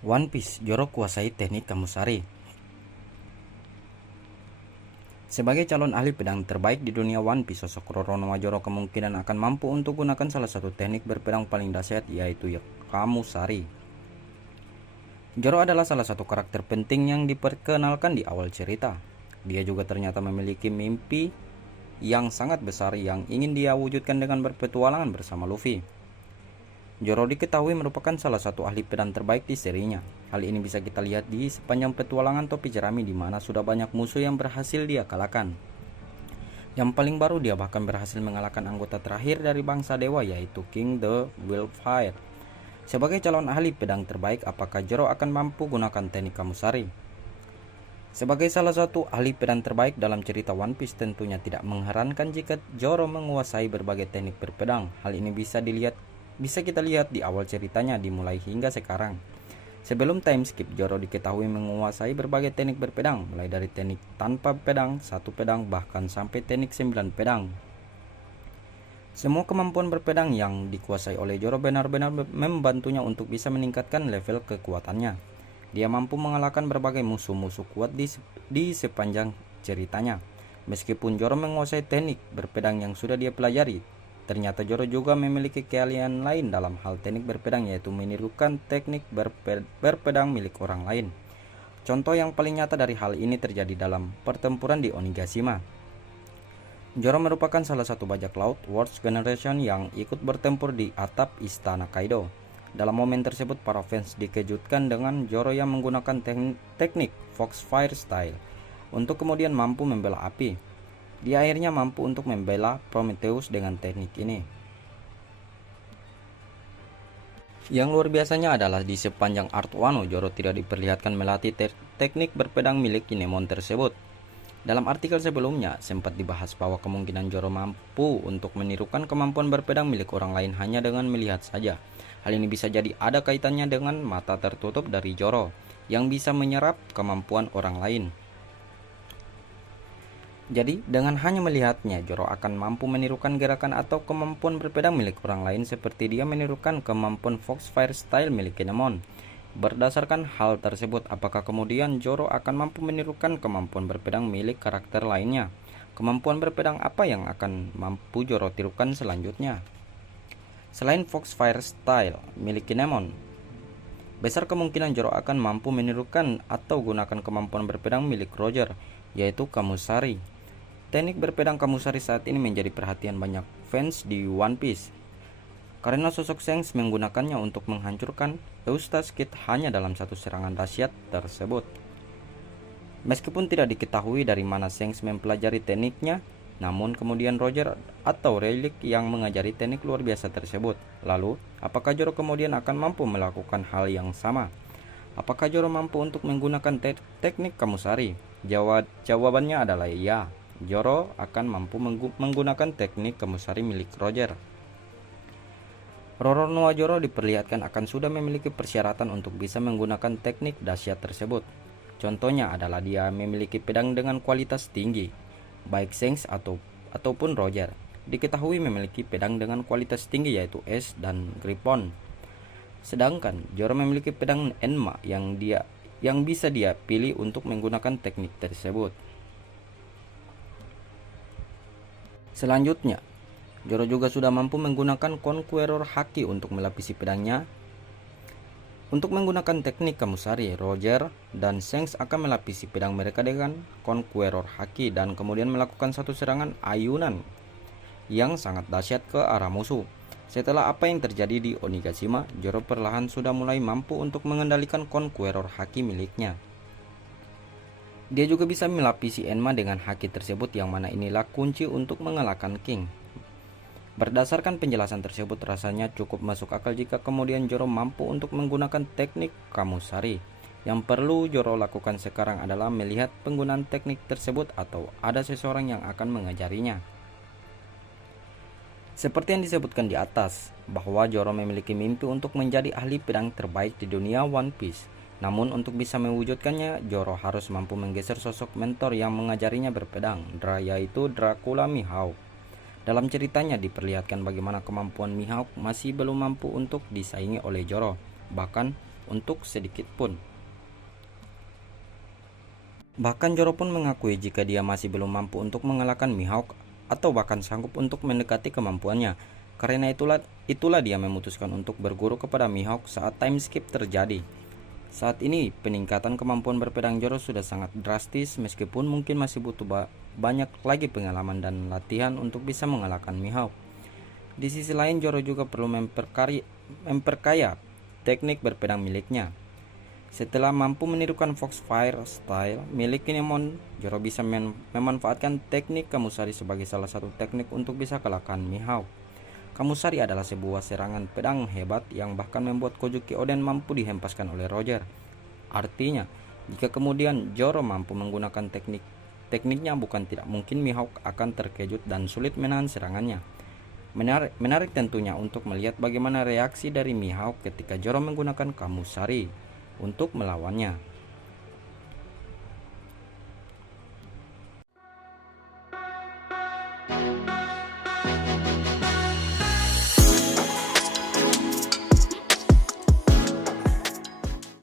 One Piece, Zoro kuasai teknik Kamusari. Sebagai calon ahli pedang terbaik di dunia One Piece, sosok Roronoa Zoro kemungkinan akan mampu untuk gunakan salah satu teknik berpedang paling dahsyat, yaitu Kamusari. Zoro adalah salah satu karakter penting yang diperkenalkan di awal cerita. Dia juga ternyata memiliki mimpi yang sangat besar yang ingin dia wujudkan dengan berpetualangan bersama Luffy. Zoro diketahui merupakan salah satu ahli pedang terbaik di serinya. Hal ini bisa kita lihat di sepanjang petualangan topi jerami, di mana sudah banyak musuh yang berhasil dia kalahkan. Yang paling baru, dia bahkan berhasil mengalahkan anggota terakhir dari bangsa dewa, yaitu King the Wildfire. Sebagai calon ahli pedang terbaik, apakah Zoro akan mampu gunakan teknik Kamusari? Sebagai salah satu ahli pedang terbaik dalam cerita One Piece, tentunya tidak mengherankan jika Zoro menguasai berbagai teknik berpedang. Hal ini bisa kita lihat di awal ceritanya dimulai hingga sekarang. Sebelum time skip, Zoro diketahui menguasai berbagai teknik berpedang, mulai dari teknik tanpa pedang, satu pedang, bahkan sampai teknik 9 pedang. Semua kemampuan berpedang yang dikuasai oleh Zoro benar-benar membantunya untuk bisa meningkatkan level kekuatannya. Dia mampu mengalahkan berbagai musuh-musuh kuat di sepanjang ceritanya. Meskipun Zoro menguasai teknik berpedang yang sudah dia pelajari, ternyata Zoro juga memiliki keahlian lain dalam hal teknik berpedang, yaitu menirukan teknik berpedang milik orang lain. Contoh yang paling nyata dari hal ini terjadi dalam pertempuran di Onigashima. Zoro merupakan salah satu bajak laut World Generation yang ikut bertempur di atap istana Kaido. Dalam momen tersebut, para fans dikejutkan dengan Zoro yang menggunakan teknik Foxfire Style untuk kemudian mampu membela api. Dia akhirnya mampu untuk membela Prometheus dengan teknik ini. Yang luar biasanya adalah di sepanjang arc Wano, Zoro tidak diperlihatkan melatih teknik berpedang milik Kinemon tersebut. Dalam artikel sebelumnya, sempat dibahas bahwa kemungkinan Zoro mampu untuk menirukan kemampuan berpedang milik orang lain hanya dengan melihat saja. Hal ini bisa jadi ada kaitannya dengan mata tertutup dari Zoro, yang bisa menyerap kemampuan orang lain. Jadi, dengan hanya melihatnya, Zoro akan mampu menirukan gerakan atau kemampuan berpedang milik orang lain seperti dia menirukan kemampuan Foxfire Style milik Kinemon. Berdasarkan hal tersebut, apakah kemudian Zoro akan mampu menirukan kemampuan berpedang milik karakter lainnya? Kemampuan berpedang apa yang akan mampu Zoro tirukan selanjutnya? Selain Foxfire Style milik Kinemon, besar kemungkinan Zoro akan mampu menirukan atau gunakan kemampuan berpedang milik Roger, yaitu Kamusari. Teknik berpedang Kamusari saat ini menjadi perhatian banyak fans di One Piece, karena sosok Shanks menggunakannya untuk menghancurkan Eustace Kid hanya dalam satu serangan dahsyat tersebut. Meskipun tidak diketahui dari mana Shanks mempelajari tekniknya, namun kemudian Roger atau Rayleigh yang mengajari teknik luar biasa tersebut. Lalu, apakah Zoro kemudian akan mampu melakukan hal yang sama? Apakah Zoro mampu untuk menggunakan teknik Kamusari? Jawabannya adalah iya. Zoro akan mampu menggunakan teknik Kamusari milik Roger. Roronoa Zoro diperlihatkan akan sudah memiliki persyaratan untuk bisa menggunakan teknik dahsyat tersebut. Contohnya adalah dia memiliki pedang dengan kualitas tinggi. Baik Shanks ataupun Roger diketahui memiliki pedang dengan kualitas tinggi, yaitu Ace dan Griffon. Sedangkan Zoro memiliki pedang Enma yang bisa dia pilih untuk menggunakan teknik tersebut. Selanjutnya, Zoro juga sudah mampu menggunakan Conqueror Haki untuk melapisi pedangnya. Untuk menggunakan teknik Kamusari, Roger dan Shanks akan melapisi pedang mereka dengan Conqueror Haki dan kemudian melakukan satu serangan ayunan yang sangat dahsyat ke arah musuh. Setelah apa yang terjadi di Onigashima, Zoro perlahan sudah mulai mampu untuk mengendalikan Conqueror Haki miliknya. Dia juga bisa melapisi Enma dengan haki tersebut, yang mana inilah kunci untuk mengalahkan King. Berdasarkan penjelasan tersebut, rasanya cukup masuk akal jika kemudian Zoro mampu untuk menggunakan teknik Kamusari. Yang perlu Zoro lakukan sekarang adalah melihat penggunaan teknik tersebut atau ada seseorang yang akan mengajarinya. Seperti yang disebutkan di atas, bahwa Zoro memiliki mimpi untuk menjadi ahli pedang terbaik di dunia One Piece. Namun untuk bisa mewujudkannya, Zoro harus mampu menggeser sosok mentor yang mengajarinya berpedang, yaitu Dracula Mihawk. Dalam ceritanya diperlihatkan bagaimana kemampuan Mihawk masih belum mampu untuk disaingi oleh Zoro, bahkan untuk sedikit pun. Bahkan Zoro pun mengakui jika dia masih belum mampu untuk mengalahkan Mihawk atau bahkan sanggup untuk mendekati kemampuannya. Karena itulah dia memutuskan untuk berguru kepada Mihawk saat time skip terjadi. Saat ini peningkatan kemampuan berpedang Zoro sudah sangat drastis, meskipun mungkin masih butuh banyak lagi pengalaman dan latihan untuk bisa mengalahkan Mihawk. Di sisi lain, Zoro juga perlu memperkaya teknik berpedang miliknya. Setelah mampu menirukan Foxfire style milik Kinemon, Zoro bisa memanfaatkan teknik Kamusari sebagai salah satu teknik untuk bisa kalahkan Mihawk. Kamusari adalah sebuah serangan pedang hebat yang bahkan membuat Kozuki Oden mampu dihempaskan oleh Roger. Artinya, jika kemudian Zoro mampu menggunakan tekniknya, bukan tidak mungkin Mihawk akan terkejut dan sulit menahan serangannya. Menarik tentunya untuk melihat bagaimana reaksi dari Mihawk ketika Zoro menggunakan Kamusari untuk melawannya.